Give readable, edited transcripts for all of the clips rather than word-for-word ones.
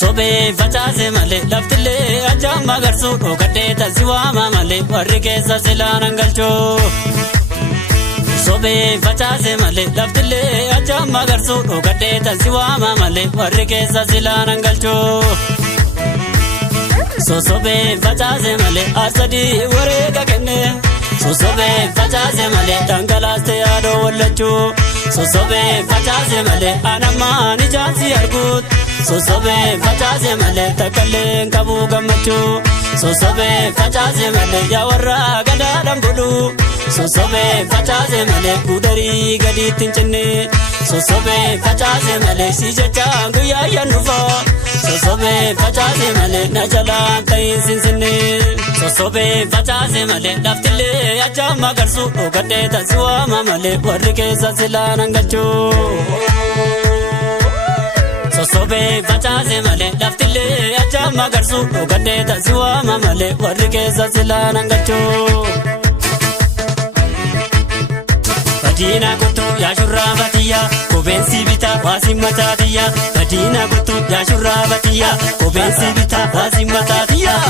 Sobe facaase malee laftillee ajaan magarsu dhokadhee tasiwaama malee warri keessa silaan hangalchoo. Sobe facaase malee laftillee ajaan magarsu dhokadhee tasiwaama malee warri keessa silaan hangalchoo. Sosobe facaase malee asadii wareega kenne. Sosobe facaase malee dhangalaaste yaadoo wallachuu. Sosobe facaase malee anamaan ijaansi arguut. Sosobe facaase malee takkaleen qabu gammachuu. Sosobe facaase malee yaawarra gadaadhaan bulu. Sosobe facaase malee gudarii gadiitti hin cinne. Sosobe facaase malee si jechaan guyyaa yannufa. Sosobe facaase malee na jalaan ta'in sinsinne. Sosobe facaase malee laftillee ajaan magarsu dhokadhee tasiwaama malee warri keessa silaan hangalchuu. Sosobe facaase malee laftillee ajaan magarsu dhokadhee tasiwaama malee warri keessa silaan hangalchuu. Badina kutu yaa shurraa batiyyaa kopheensi bitaa waasin mataatiyyaa. Badina kutu yaa shurraa batiyyaa kopheensi bitaa waasin mataatiyyaa.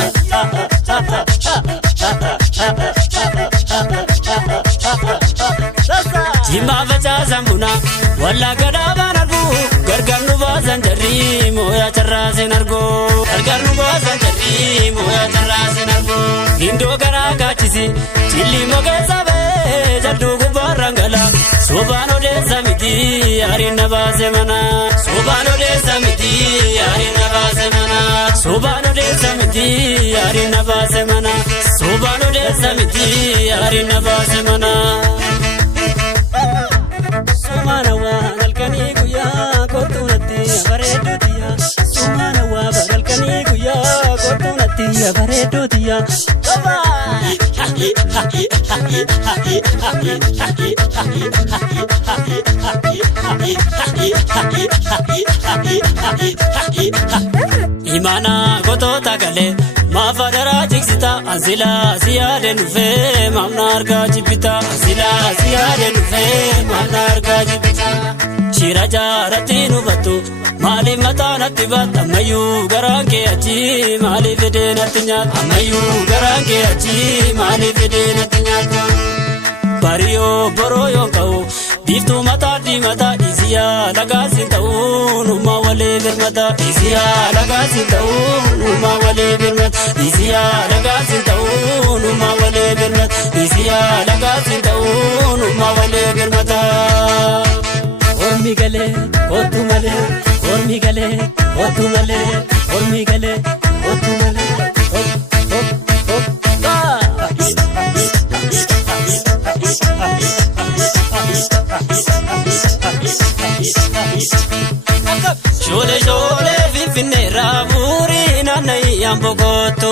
Jimmaa facaasan buna wallaa gadaabaan argu gargar nu baasan jarri mooyaa carraasen argu. Gargar nu baasan jarri mooyaa carraasen argu. Gindoo garaa kaachisi chilli mogeessa bee jalduu gubbaarraan gala. Sobaan odeessa miti yaariin na baase mana. Sobaan odeessa miti yaariin na baase mana. Sobaan odeessa miti yaariin na baase mana. Sobaan odeessa miti yaariin na baase mana. Sumana waa halkanii guyyaa kootuunatti bareeddutiya. Sumana waa halkanii guyyaa kootuunatti bareeddutiya. Imana gotoota galee maafadaraa jiksita ansilaa siyaadeen dhufee maamna argaa jibbita. Ansilaa siyaadeen dhufee maamna argaa jibbita. Shira jaaratti nufattu maaliif mataa natti baata ammayyuu garaan kee achi maaliif fedhee natti nyaata. Ammayyuu garaan kee achi maaliif fedhee natti nyaata. Bariyoo boroo yoon ka'u biiftuu mataa diimataa dhiisiyaa lagaasin ta'uu nummaa walee birmata. Dhiisiyaa lagaasin ta'uu nummaa walee birmata. Dhiisiyaa lagaasin ta'uu nummaa walee birmata. Dhiisiyaa lagaasin ta'uu nummaa walee birmata. Ormi galee kootu malee ormi galee kootu malee ormi galee kootu malee. Shole shole finfinnee raafurii naanna'ii yaambokootu.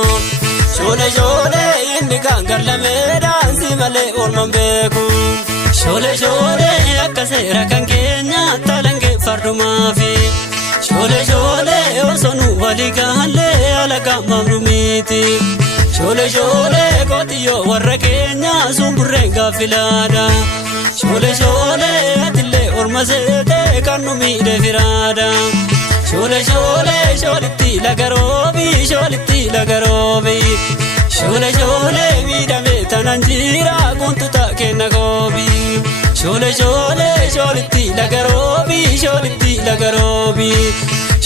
Shole shole inni gaangallamee daansi malee oolmaan beeku. Shole shole akka seera kan keenya talangee fardumaafi. Shole shole osoo nu walii gaallee alagaa maamnu miti. Shole shole qotiyyoo warra keenya sumburreen gaaffilaadha. Shole shole atillee orma seetee kan nu miidhe firaadha. Shole shole sholitti lagaroobi sholitti lagaroobi. Shole shole miidhame tanan jira guntuta kenna goobi. Shole shole sholitti lagaroobi sholitti lagaroobi.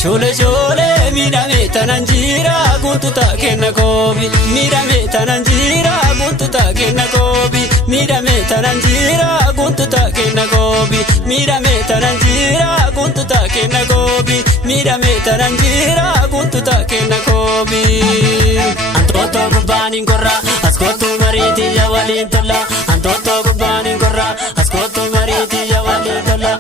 Shole shole miidhame tanan jira guntuta kenna goobi. Miidhame tanan jira guntuta kenna goobi. Miidhame tanan jira guntuta kenna goobi. Miidhame tanan jira guntuta kenna goobi. Miidhame tanan jira guntuta kenna goobi. Antootoo gubbaanin korra askootu mariitii yaa waliin tola. Antootoo gubbaanin korra askootu mariitii yaa waliin tola.